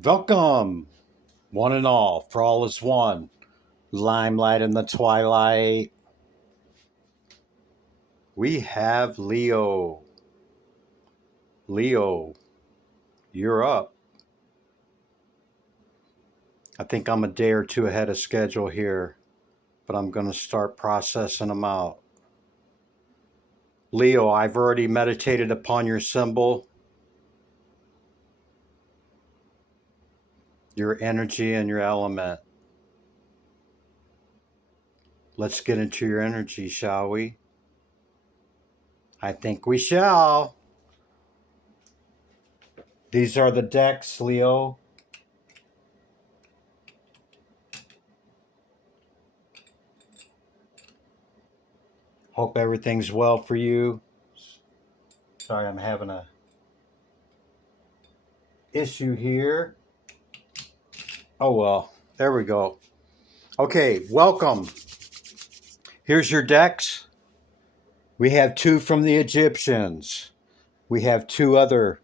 Welcome, one and all, for all is one. Limelight in the twilight. We have Leo. Leo, you're up. I think I'm a day or two ahead of schedule here, but I'm going to start processing them out. Leo, I've already meditated upon your symbol, your energy, and your element. Let's get into your energy, shall we? I think we shall. These are the decks, Leo. Hope everything's well for you. Sorry, I'm having a issue here. Oh well, there we go. Okay, welcome. Here's your decks. We have two from the Egyptians. We have two other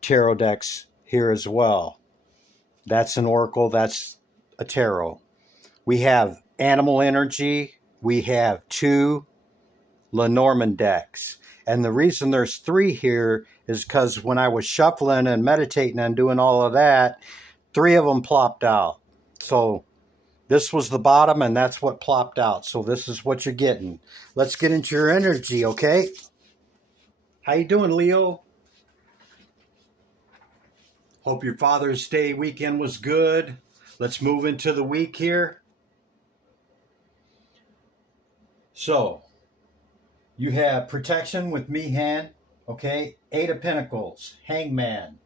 tarot decks here as well. That's an oracle, that's a tarot. We have animal energy. We have two Lenormand decks. And the reason there's three here is because when I was shuffling and meditating and doing all of that, three of them plopped out. So this was the bottom and that's what plopped out. So this is what you're getting. Let's get into your energy, okay? How you doing, Leo? Hope your Father's Day weekend was good. Let's move into the week here. So, you have protection with Mehan, okay? Eight of Pentacles, Hangman,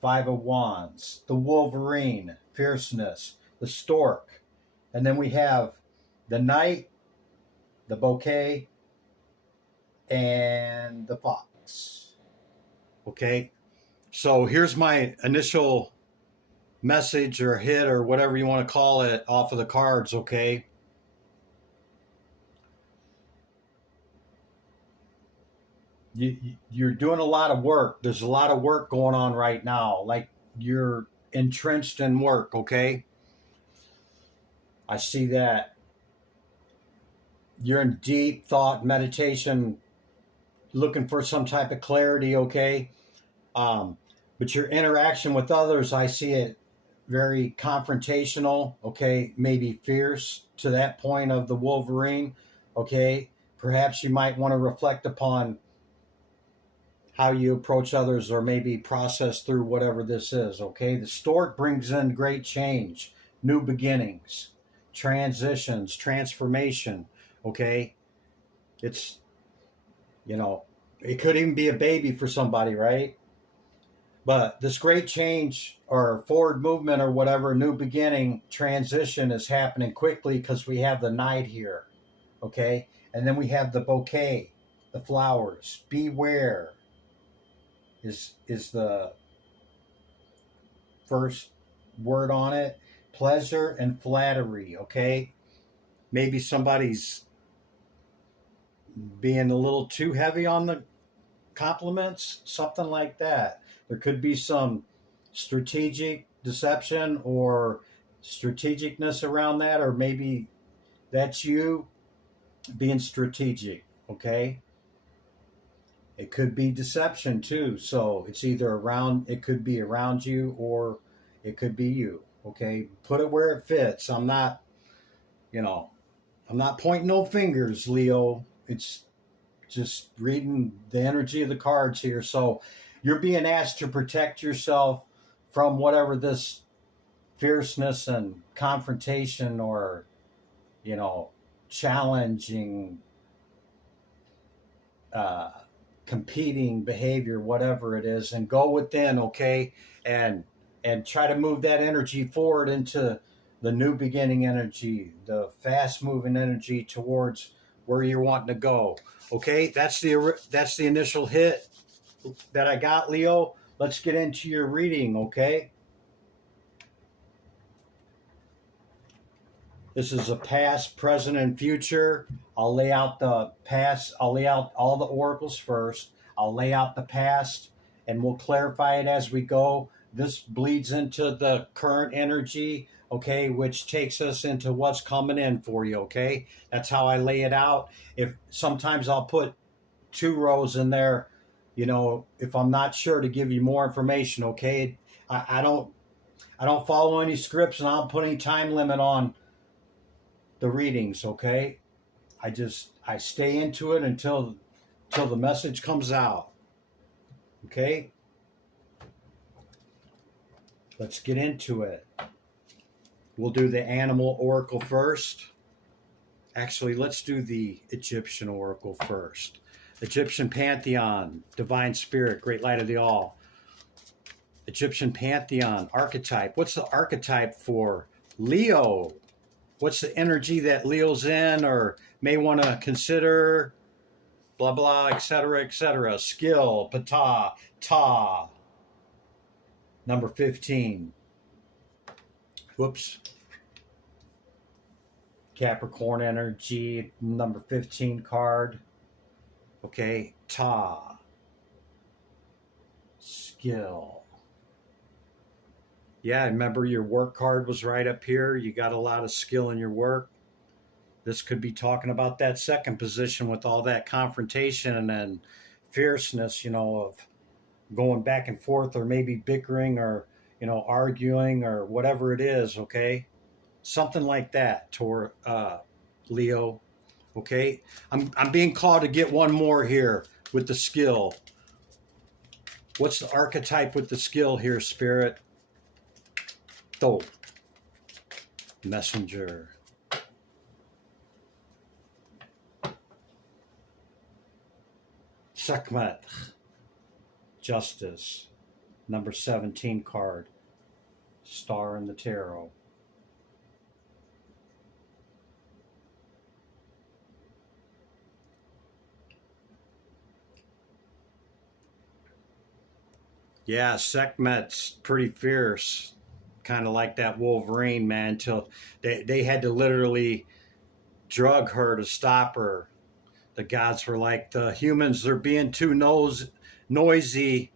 Five of Wands, the Wolverine, fierceness, the Stork. And then we have the Knight, the Bouquet, and the Fox. Okay? So here's my initial message or hit or whatever you want to call it off of the cards, okay? You're doing a lot of work. There's a lot of work going on right now. Like you're entrenched in work, okay? I see that. You're in deep thought, meditation, looking for some type of clarity, okay? But your interaction with others, I see it very confrontational, okay? Maybe fierce to that point of the Wolverine, okay? Perhaps you might want to reflect upon how you approach others or maybe process through whatever this is, okay? The Stork brings in great change, new beginnings, transitions, transformation, okay? It's, it could even be a baby for somebody, right? But this great change or forward movement or whatever, new beginning, transition is happening quickly because we have the Knight here, okay? And then we have the Bouquet, the flowers. Beware is the first word on it. Pleasure and flattery, okay? Maybe somebody's being a little too heavy on the compliments, something like that. There could be some strategic deception or strategicness around that, or maybe that's you being strategic, okay? It could be deception too. So it's either around, it could be around you or it could be you, okay? Put it where it fits. I'm not pointing no fingers, Leo. It's just reading the energy of the cards here. So you're being asked to protect yourself from whatever this fierceness and confrontation or, challenging, competing behavior, whatever it is, and go within, okay? And try to move that energy forward into the new beginning energy, the fast moving energy towards where you're wanting to go. Okay, that's the initial hit that I got, Leo. Let's get into your reading, okay? This is a past, present, and future. I'll lay out the past. I'll lay out all the oracles first. I'll lay out the past, and we'll clarify it as we go. this bleeds into the current energy, okay, which takes us into what's coming in for you, okay? That's how I lay it out. If sometimes I'll put 2 rows in there, you know, if I'm not sure to give you more information, okay? I don't follow any scripts, and I don't put any time limit on the readings, okay? I stay into it until the message comes out. Okay? Let's get into it. We'll do the animal oracle first. Actually, let's do the Egyptian oracle first. Egyptian pantheon, divine spirit, great light of the all. Egyptian pantheon, archetype. What's the archetype for Leo? What's the energy that Leo's in or may want to consider? Blah, blah, etc., etc. Skill, pata, ta. Number 15. Whoops. Capricorn energy, number 15 card. Okay, ta. Skill. Yeah, remember your work card was right up here. You got a lot of skill in your work. This could be talking about that second position with all that confrontation and fierceness, you know, of going back and forth or maybe bickering or, you know, arguing or whatever it is, okay? Something like that, Leo, okay? I'm being called to get one more here with the skill. What's the archetype with the skill here, Spirit? Thoth, messenger. Sehkmet, justice, number 17 card, star in the tarot. Yeah, Sehkmet's pretty fierce, kind of like that Wolverine, man, till they had to literally drug her to stop her. The gods were like, the humans, they're being too noisy.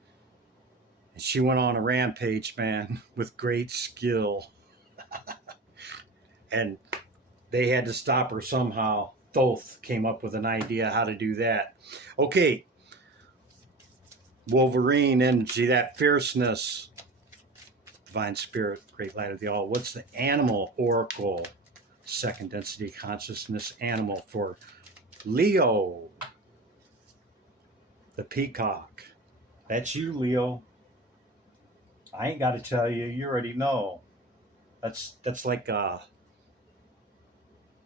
And she went on a rampage, man, with great skill. And they had to stop her somehow. Thoth came up with an idea how to do that. Okay. Wolverine energy, that fierceness. Divine spirit, great light of the all. What's the animal oracle? Second density consciousness animal for Leo. The peacock. That's you, Leo. I ain't got to tell you. You already know. That's like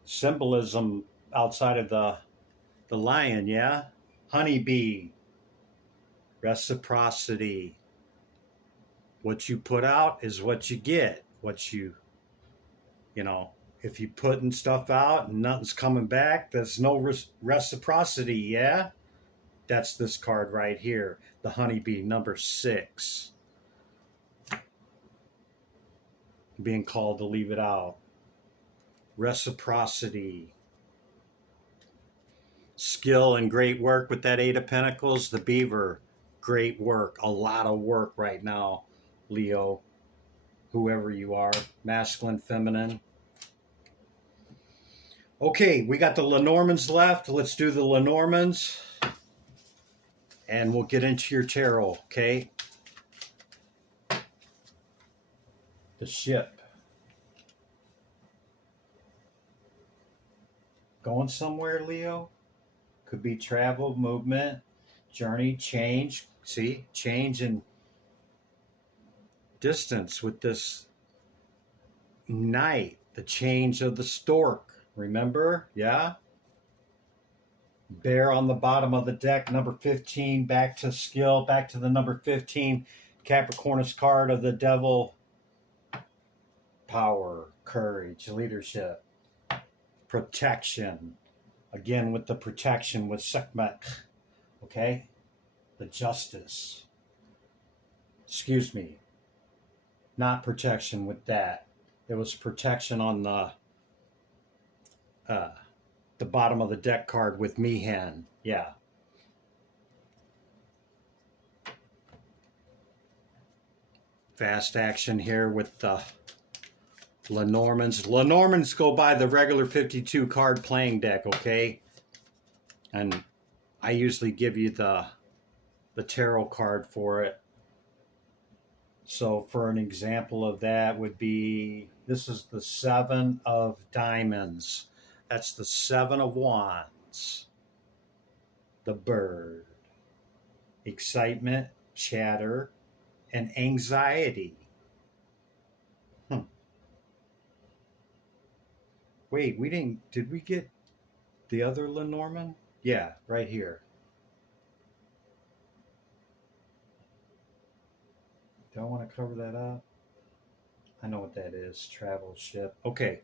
symbolism outside of the lion, yeah? Honeybee. Reciprocity. What you put out is what you get. What you know, if you putting stuff out and nothing's coming back, there's no reciprocity, yeah? That's this card right here. The honeybee, number 6. Being called to leave it out. Reciprocity. Skill and great work with that 8 of Pentacles. The beaver. Great work. A lot of work right now, Leo. Whoever you are. Masculine, feminine. Okay, we got the Lenormands left. Let's do the Lenormands. And we'll get into your tarot, okay? The ship. Going somewhere, Leo? Could be travel, movement, journey, change. See? Change in distance with this knight. The change of the stork. Remember? Yeah? Bear on the bottom of the deck, number 15, back to skill, back to the number 15, Capricornus card of the devil. Power, courage, leadership, protection. Again, with the protection with Sehkmet, okay? The justice. Excuse me. Not protection with that. There was protection on the bottom of the deck card with Meehan. Yeah. Fast action here with the Lenormands. Lenormands go by the regular 52 card playing deck, okay? And I usually give you the tarot card for it. So for an example of that would be, this is the 7 of Diamonds. That's the 7 of Wands. The bird. Excitement, chatter, and anxiety. Wait, did we get the other Lenormand? Yeah, right here. Do I want to cover that up? I know what that is. Travel ship. Okay.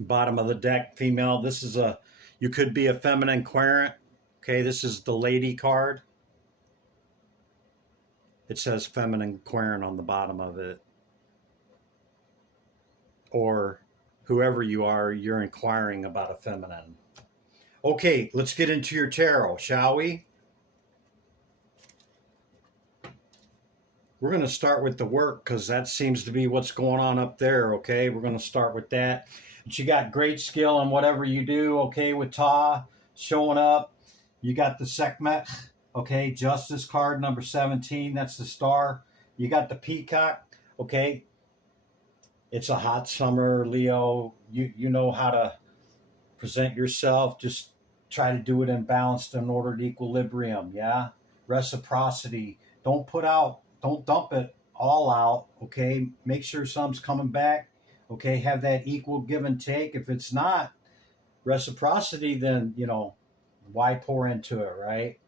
Bottom of the deck, female. This is you could be a feminine querent. Okay, this is the lady card. It says feminine querent on the bottom of it. Or whoever you are, you're inquiring about a feminine. Okay, let's get into your tarot, shall we? We're going to start with the work because that seems to be what's going on up there, okay? We're going to start with that. But you got great skill in whatever you do, okay, with Ta showing up. You got the Sehkmet, okay, Justice card, number 17. That's the star. You got the Peacock, okay? It's a hot summer, Leo. You know how to present yourself. Just try to do it in balanced and ordered equilibrium, yeah? Reciprocity. Don't dump it all out, okay? Make sure some's coming back, okay? Have that equal give and take. If it's not reciprocity, then, why pour into it, right?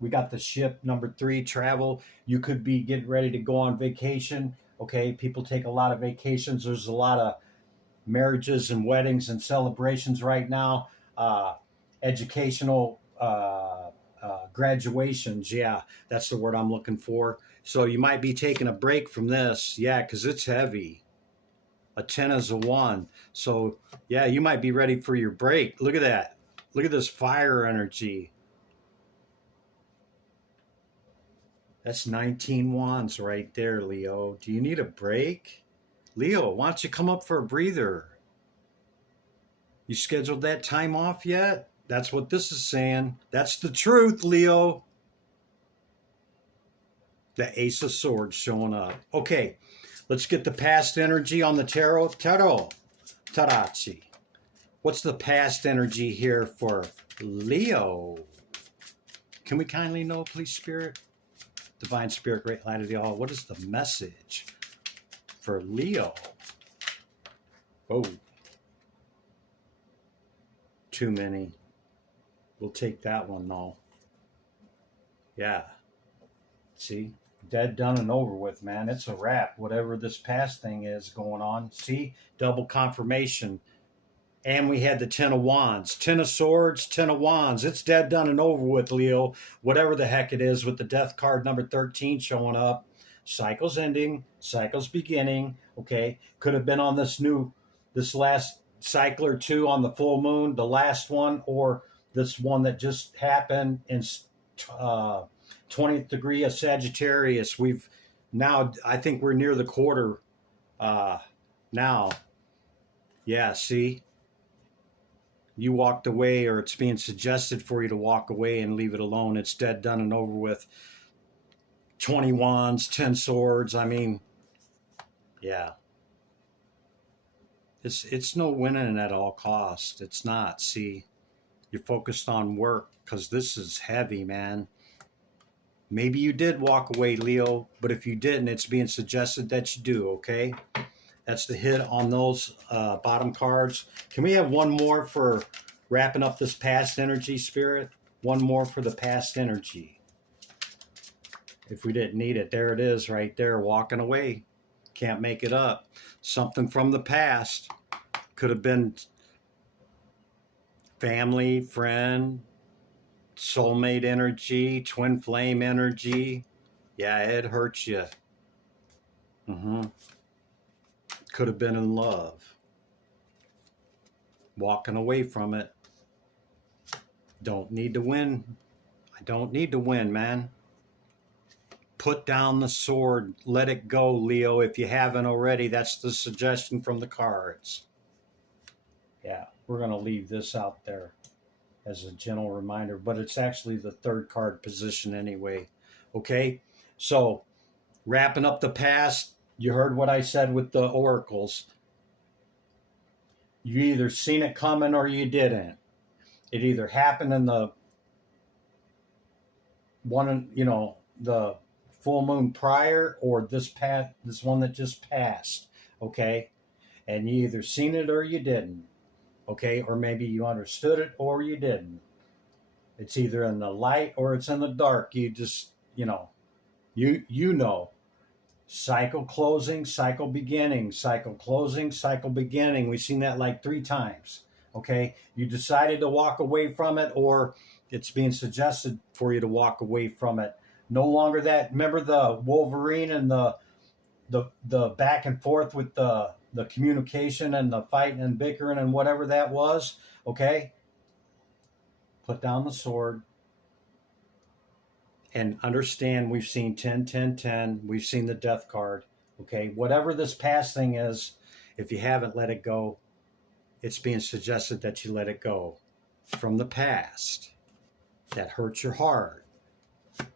We got the ship, number 3, travel. You could be getting ready to go on vacation. Okay, people take a lot of vacations. There's a lot of marriages and weddings and celebrations right now. Educational graduations. Yeah, that's the word I'm looking for. So you might be taking a break from this. Yeah, because it's heavy. A 10 is a 1. So, yeah, you might be ready for your break. Look at that. Look at this fire energy. That's 19 wands right there, Leo. Do you need a break? Leo, why don't you come up for a breather? You scheduled that time off yet? That's what this is saying. That's the truth, Leo. The Ace of Swords showing up. Okay, let's get the past energy on the tarot. Tarachi. What's the past energy here for Leo? Can we kindly know, please, Spirit? Divine Spirit, Great Light of the All. What is the message for Leo? Oh, too many. We'll take that one, though. Yeah. See? Dead, done, and over with, man. It's a wrap. Whatever this past thing is going on. See? Double confirmation. And we had the 10 of Wands. 10 of Swords, 10 of Wands. It's dead, done, and over with, Leo. Whatever the heck it is with the Death card, number 13 showing up. Cycle's ending. Cycle's beginning. Okay. Could have been on this last cycle or two on the full moon, the last one, or this one that just happened in 20th degree of Sagittarius. I think we're near the quarter now. Yeah, see? You walked away, or it's being suggested for you to walk away and leave it alone. It's dead, done, and over with. 20 wands, 10 swords. I mean, yeah. It's no winning at all costs. It's not. See, you're focused on work because this is heavy, man. Maybe you did walk away, Leo, but if you didn't, it's being suggested that you do, okay? That's the hit on those bottom cards. Can we have one more for wrapping up this past energy, Spirit? One more for the past energy. If we didn't need it, there it is right there, walking away. Can't make it up. Something from the past. Could have been family, friend, soulmate energy, twin flame energy. Yeah, it hurts you. Could have been in love. Walking away from it. Don't need to win. I don't need to win, man. Put down the sword. Let it go, Leo. If you haven't already, that's the suggestion from the cards. Yeah, we're going to leave this out there as a gentle reminder, but it's actually the third card position anyway. Okay, so wrapping up the past, you heard what I said with the oracles. You either seen it coming or you didn't. It either happened in the one, the full moon prior, or this one that just passed. Okay, and you either seen it or you didn't. Okay, or maybe you understood it or you didn't. It's either in the light or it's in the dark. You just, you know. Cycle closing, cycle beginning, cycle closing, cycle beginning. We've seen that like 3 times. Okay, you decided to walk away from it, or it's being suggested for you to walk away from it. No longer that. Remember the Wolverine and the back and forth with the communication and the fighting and bickering and whatever that was. Okay, put down the sword. And understand, we've seen 10, 10, 10. We've seen the death card. Okay, whatever this past thing is, if you haven't let it go, it's being suggested that you let it go from the past. That hurt your heart.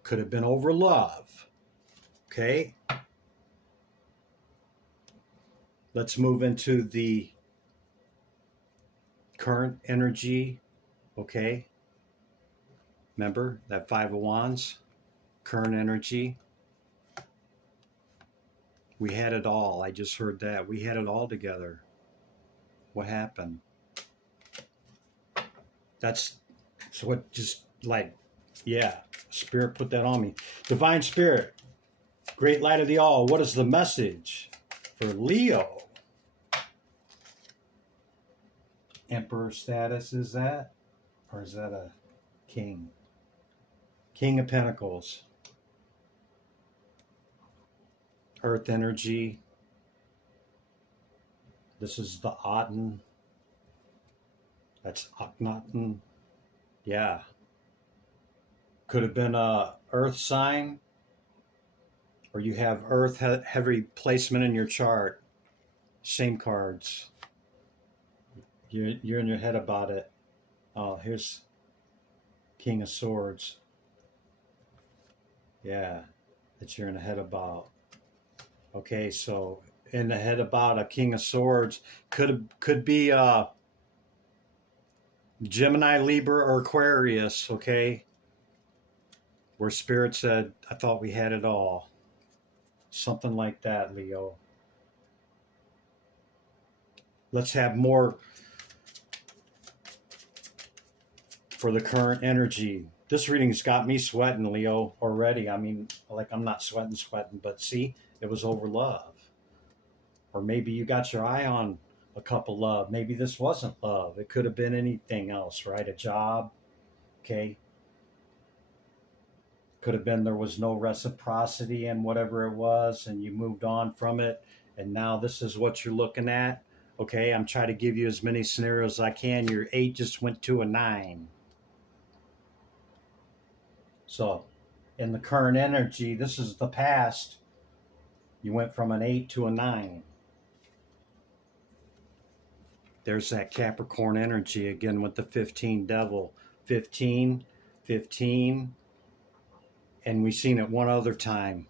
Could have been over love. Okay, let's move into the current energy. Okay, remember that 5 of Wands. Current energy. We had it all. I just heard that. We had it all together. What happened? That's what just like, yeah, Spirit put that on me. Divine Spirit, great light of the all. What is the message for Leo? Emperor status is that? Or is that a king? King of Pentacles. Earth energy. This is the Aten. That's Akhenaten. Yeah. Could have been a earth sign, or you have earth heavy placement in your chart. Same cards. You're in your head about it. Oh, here's King of Swords. Yeah, that you're in the head about. Okay, so in the head about a King of Swords could be Gemini, Libra, or Aquarius. Okay, where Spirit said, "I thought we had it all." Something like that, Leo. Let's have more for the current energy. This reading's got me sweating, Leo, already. I mean, like, I'm not sweating, but see, it was over love. Or maybe you got your eye on a couple love. Maybe this wasn't love. It could have been anything else, right? A job, okay? Could have been there was no reciprocity in whatever it was, and you moved on from it, and now this is what you're looking at. Okay, I'm trying to give you as many scenarios as I can. Your 8 just went to a 9. So, in the current energy, this is the past. You went from an 8 to a 9. There's that Capricorn energy again with the 15 devil. 15, 15. And we've seen it one other time.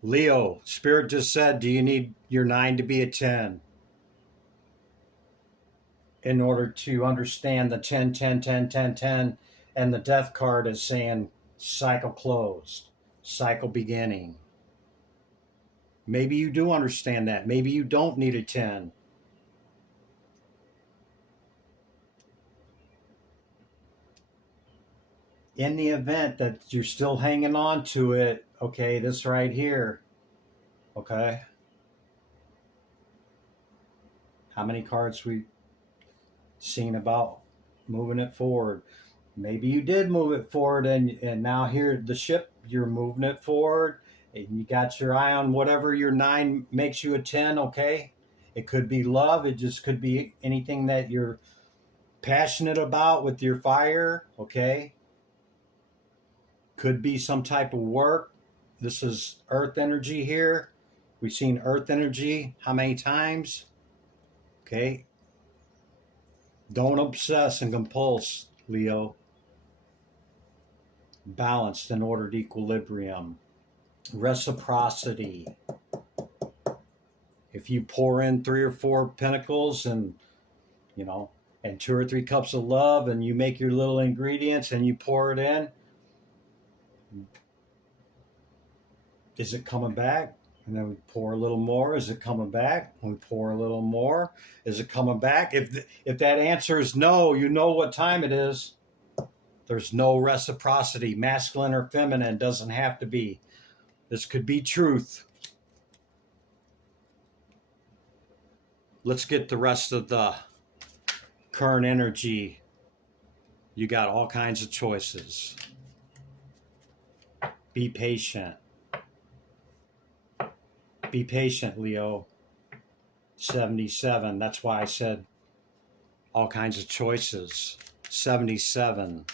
Leo, Spirit just said, do you need your 9 to be a 10? In order to understand the 10, 10, 10, 10, 10, and the death card is saying cycle closed, cycle beginning. Maybe you do understand that. Maybe you don't need a 10. In the event that you're still hanging on to it, okay, this right here, okay? How many cards we seen about moving it forward? Maybe you did move it forward, and now here, the ship, you're moving it forward, and you got your eye on whatever your 9 makes you a 10, okay? It could be love. It just could be anything that you're passionate about with your fire, okay? Could be some type of work. This is earth energy here. We've seen earth energy how many times? Okay. Don't obsess and compulse, Leo. Balanced and ordered equilibrium. Reciprocity. If you pour in 3 or 4 pentacles and, and 2 or 3 cups of love, and you make your little ingredients and you pour it in, is it coming back? And then we pour a little more. Is it coming back? We pour a little more. Is it coming back? If that answer is no, you know what time it is. There's no reciprocity. Masculine or feminine doesn't have to be. This could be truth. Let's get the rest of the current energy. You got all kinds of choices. Be patient. Be patient, Leo. 77. That's why I said all kinds of choices. 77.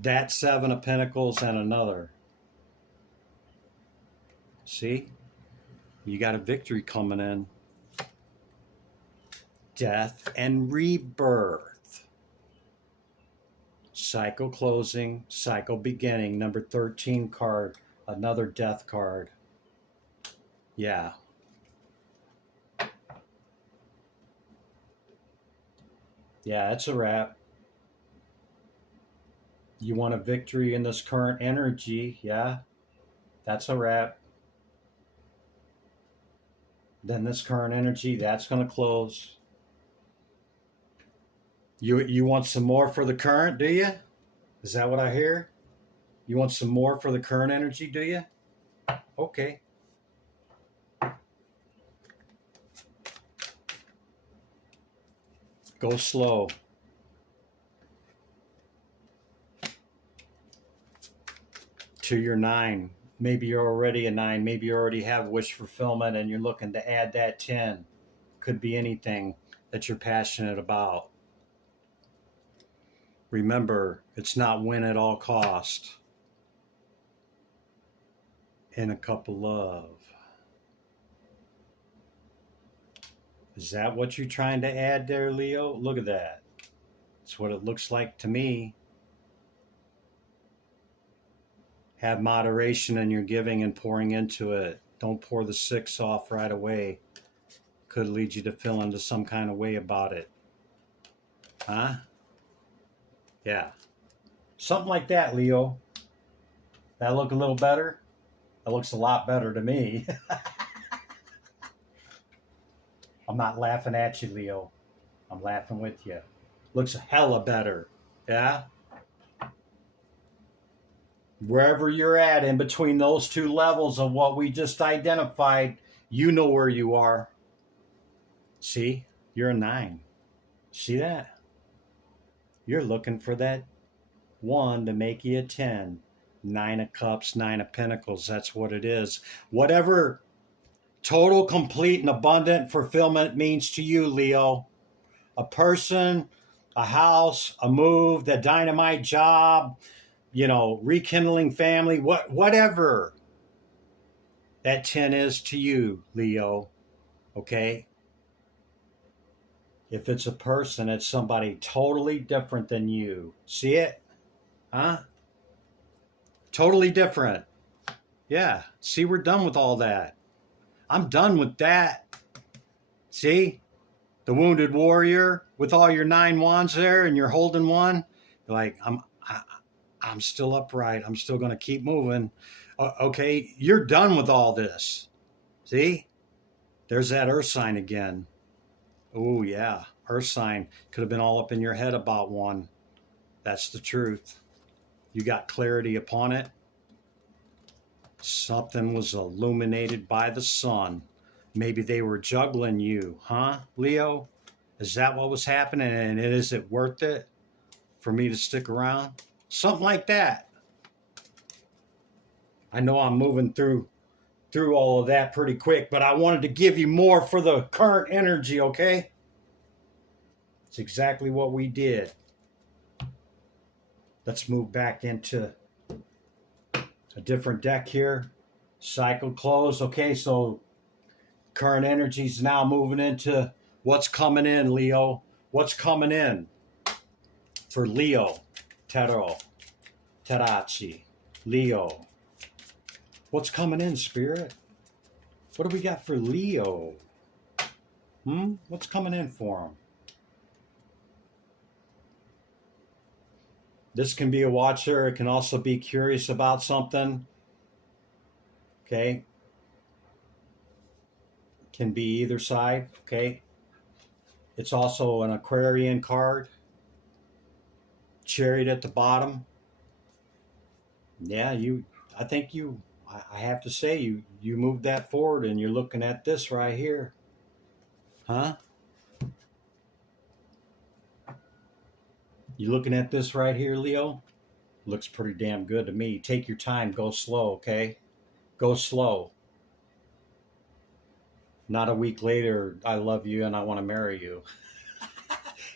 That 7 of Pentacles and another. See? You got a victory coming in. Death and rebirth. Cycle closing, cycle beginning. Number 13 card. Another death card. Yeah. Yeah, it's a wrap. You want a victory in this current energy. Yeah, that's a wrap. Then this current energy, that's going to close. You want some more for the current, do you? Is that what I hear? You want some more for the current energy, do you? Okay. Go slow. To your 9. Maybe you're already a 9. Maybe you already have wish fulfillment and you're looking to add that 10. Could be anything that you're passionate about. Remember, it's not win at all cost. And a cup of love. Is that what you're trying to add there, Leo? Look at that. That's what it looks like to me. Have moderation in your giving and pouring into it. Don't pour the 6 off right away. Could lead you to feel into some kind of way about it. Huh? Yeah. Something like that, Leo. That look a little better? That looks a lot better to me. I'm not laughing at you, Leo. I'm laughing with you. Looks hella better. Yeah? Wherever you're at in between those 2 levels of what we just identified, you know where you are. See? You're a 9. See that? You're looking for that 1 to make you a 10. 9 of Cups, 9 of Pentacles. That's what it is. Whatever total, complete, and abundant fulfillment means to you, Leo. A person, a house, a move, the dynamite job, rekindling family, whatever that 10 is to you, Leo. Okay? If it's a person, it's somebody totally different than you. See it? Huh? Totally different. Yeah. See, we're done with all that. I'm done with that. See? The wounded warrior with all your 9 wands there and you're holding one. You're like, I'm still upright. I'm still going to keep moving. Okay, you're done with all this. See? There's that earth sign again. Oh, yeah. Earth sign. Could have been all up in your head about one. That's the truth. You got clarity upon it. Something was illuminated by the sun. Maybe they were juggling you, huh, Leo? Is that what was happening? And is it worth it for me to stick around? Something like that. I know I'm moving through all of that pretty quick, but I wanted to give you more for the current energy, okay? It's exactly what we did. Let's move back into a different deck here. Cycle close. Okay, so current energy is now moving into what's coming in, Leo. What's coming in for Leo? Taro, Tarachi, Leo. What's coming in, Spirit? What do we got for Leo? What's coming in for him? This can be a watcher. It can also be curious about something. Okay. Can be either side. Okay. It's also an Aquarian card. Chariot at the bottom. Yeah, I think I have to say, you moved that forward and you're looking at this right here. Huh? You looking at this right here, Leo? Looks pretty damn good to me. Take your time. Go slow, okay? Go slow. Not a week later, I love you and I want to marry you.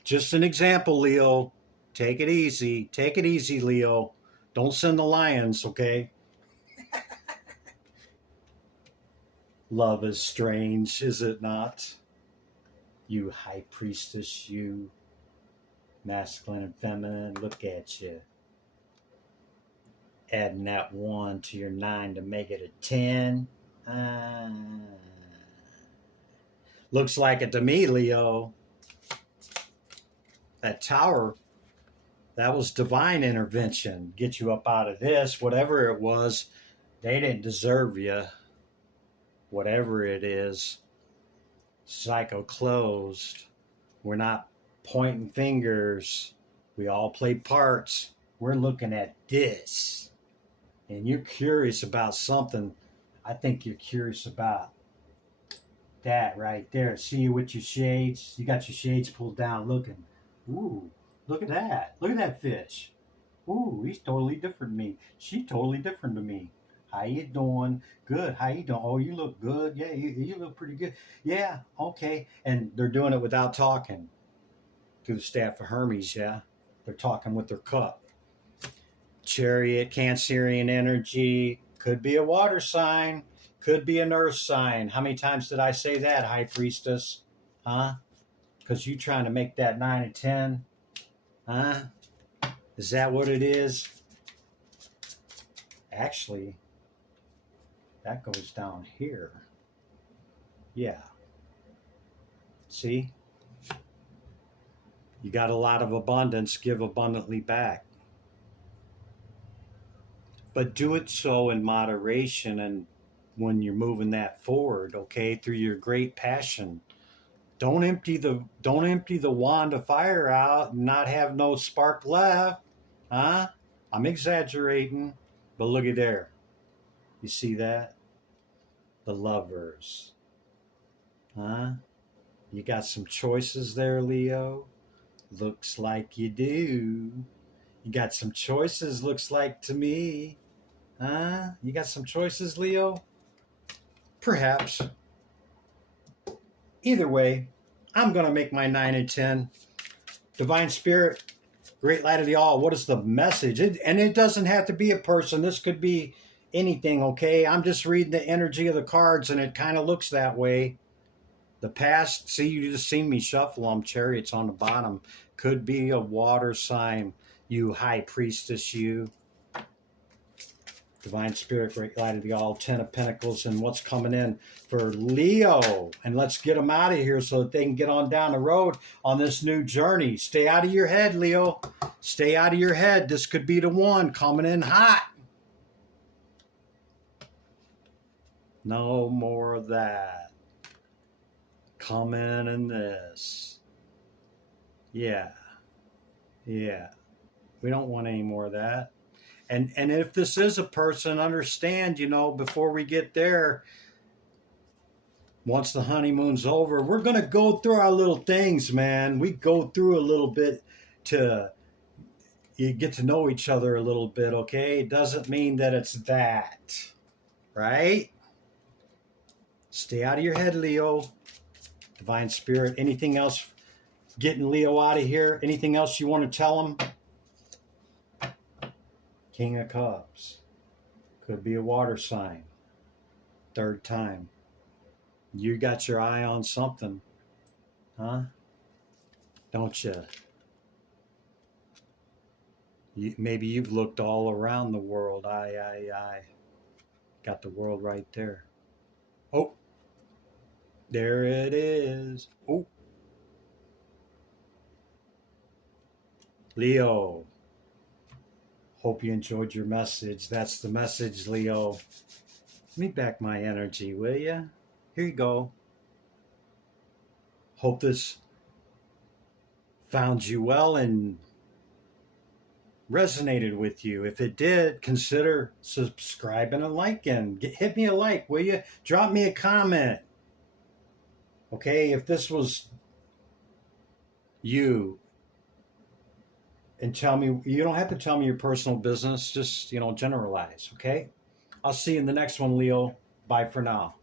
Just an example, Leo. Take it easy. Take it easy, Leo. Don't send the lions, okay? Love is strange, is it not? You high priestess, you masculine and feminine, look at you. Adding that 1 to your 9 to make it a 10. Looks like it to me, Leo. That tower, that was divine intervention. Get you up out of this. Whatever it was, they didn't deserve you. Whatever it is. Cycle closed. We're not pointing fingers. We all play parts. We're looking at this. And you're curious about something. I think you're curious about that right there. See you with your shades. You got your shades pulled down looking. Ooh, look at that. Look at that fish. Ooh, he's totally different to me. She's totally different to me. How you doing? Good. How you doing? Oh, you look good. Yeah, you look pretty good. Yeah, okay. And they're doing it without talking. Through the staff of Hermes, yeah. They're talking with their cup. Chariot, Cancerian energy. Could be a water sign. Could be an earth sign. How many times did I say that, High Priestess? Huh? Because you trying to make that 9 and 10? Huh? Is that what it is? Actually, that goes down here. Yeah. See? You got a lot of abundance, give abundantly back. But do it so in moderation and when you're moving that forward, okay, through your great passion. Don't empty the wand of fire out and not have no spark left. Huh? I'm exaggerating, but look at there. You see that? The lovers. Huh? You got some choices there, Leo? Looks like you do. You got some choices, looks like to me. Huh? You got some choices, Leo? Perhaps. Either way, I'm going to make my 9 and 10. Divine Spirit, Great Light of the All, what is the message? And it doesn't have to be a person. This could be anything, okay? I'm just reading the energy of the cards, and it kind of looks that way. The past, see, you just seen me shuffle them. Chariots on the bottom. Could be a water sign, you high priestess, you. Divine Spirit, Great Light of the All, 10 of Pentacles, and what's coming in for Leo. And let's get them out of here so that they can get on down the road on this new journey. Stay out of your head, Leo. Stay out of your head. This could be the one coming in hot. No more of that. Coming in this. Yeah. Yeah. We don't want any more of that. And if this is a person, understand, before we get there, once the honeymoon's over, we're going to go through our little things, man. We go through a little bit to you get to know each other a little bit, okay? It doesn't mean that it's that, right? Stay out of your head, Leo. Divine Spirit, anything else getting Leo out of here. Anything else you want to tell him? King of Cups. Could be a water sign. Third time. You got your eye on something, huh? Don't you? Maybe you've looked all around the world. I. Got the world right there. Oh, there it is. Oh, Leo. Hope you enjoyed your message. That's the message, Leo. Let me back my energy, will you? Here you go. Hope this found you well and resonated with you. If it did, consider subscribing and liking. Hit me a like, will you? Drop me a comment. Okay, if this was you, and tell me, you don't have to tell me your personal business, just, generalize, okay? I'll see you in the next one, Leo. Bye for now.